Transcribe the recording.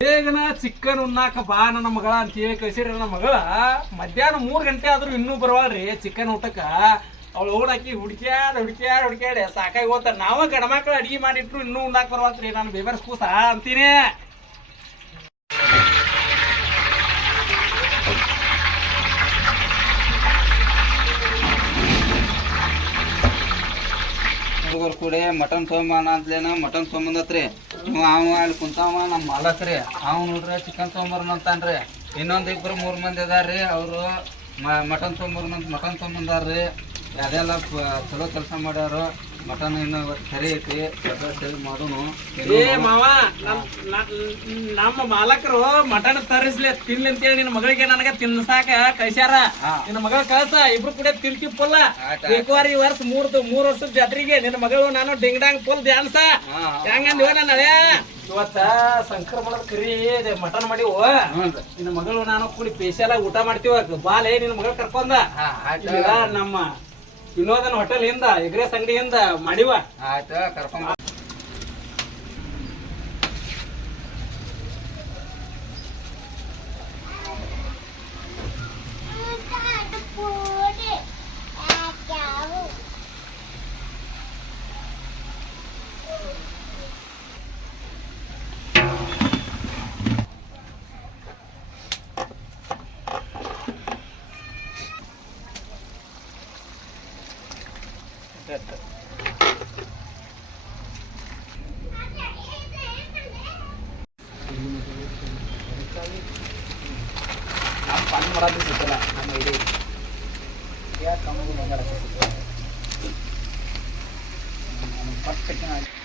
ಬೇಗನ chicken ಉಣ್ಣಾಕ ಬಾ ನನ್ನ ಮಗಳ ಅಂತ ಹೇಳಿ ಕಳ್ಸಿರ ನನ್ನ ಮಗಳ ಮಧ್ಯಾಹ್ನ 3 ಗಂಟೆ ಆದ್ರೂ ಇನ್ನೂ ಬರವಾಳ್ರಿ ಚಿಕ್ಕನ್ ಊಟಕ್ಕ. ಅವಳು ಓಡಾಕಿ ಹುಡ್ಕ್ಯಾಡಿ ಸಾಕಾಗಿ ಹೋಗ್ತಾರ. ನಾವ ಗಣಮಕ್ಳು ಅಡಿಗೆ ಮಾಡಿಟ್ರು ಇನ್ನೂ ಉಣ್ಣಾಕ ಬರವಲ್ತ್ರಿ. ನಾನು ಬೇಬರ್ಸ್ ಕೂಸ ಅಂತೀನಿ. ಹುಡುಗರು ಕೂಡ ಮಟನ್ ತೊಗೊಂಬಾನ ಅಂತಲೇನ ಮಟನ್ ತೊಗೊಂಬಂದತ್ರಿ. ಅವ ಅಲ್ಲಿ ಕುಂತಾವ ನಮ್ಮ ಮಾಲಕ್ರಿ. ಅವ್ ನೋಡ್ರಿ ಚಿಕನ್ ತೊಗೊಂಬರ್ನ ಅಂತಾನ್ರಿ. ಇನ್ನೊಂದು 2-3 ಮಂದಿ ಅದಾರ್ರಿ. ಅವರು ಮಟನ್ ತೊಗೊಂಬಂದಾರ್ರಿ. ಅದೆಲ್ಲ ಚಲೋ ಕೆಲಸ ಮಾಡ್ಯಾರು. ಮಟನ್ ಇನ್ನು ಸರಿ ಐತಿ, ಸರಿ ಮಾಡೋನು. ಏ ಮಾವ, ನಮ್ಮ ಮಾಲಕರು ಮಟನ್ ತರಿಸ್ಲಿ ತಿನ್ಲಿ ಅಂತೇಳಿ ನಿನ್ನ ಮಗಳಿಗೆ ನನಗ ತಿನ್ಸಾಕ ಕಳ್ಸ್ಯಾರ. ನಿನ್ನ ಮಗಳ ಕಳ್ಸ, ಇಬ್ರು ಕೂಡ ತಿಂತೀವಿ ಫುಲ್. ಈ ವರ್ಷ 3 ವರ್ಷದ ಜಾತ್ರೆಗೆ ನಿನ್ನ ಮಗಳು ನಾನು ಡಿಂಗ್ಡಾಂಗ್ ಫುಲ್ ಡ್ಯಾನ್ಸ ಹೆಂಗಂದ್ ನಾಳೆ ಇವತ್ತ ಸಂಕ್ರಮಣದ ಕರಿ ಮಟನ್ ಮಾಡಿವು. ನಿನ್ನ ಮಗಳು ನಾನು ಕೂಡಿ ಸ್ಪೆಷಲ್ ಆಗಿ ಊಟ ಮಾಡ್ತೀವ. ಬಾಲೆ ನಿನ್ನ ಮಗಳು ಕರ್ಕೊಂಡ ನಮ್ಮ ವಿನೋದನ್ ಹೋಟೆಲ್ ಹಿಂದ ಎಗ್ರೆಸ್ ಅಂಗಡಿ ಹಿಂದ ಮಾಡಿವ. ಆಯ್ತು, ಕರ್ಕೊಂಡ್ ಪಾನಿ ಮಾಡೋದು ಸಿಕ್ಕಲ್ಲ ನಮ್ಮ ಇಡೀ ಯಾಕೆ ಕಮ್ಮಿ ಪಟ್ಟು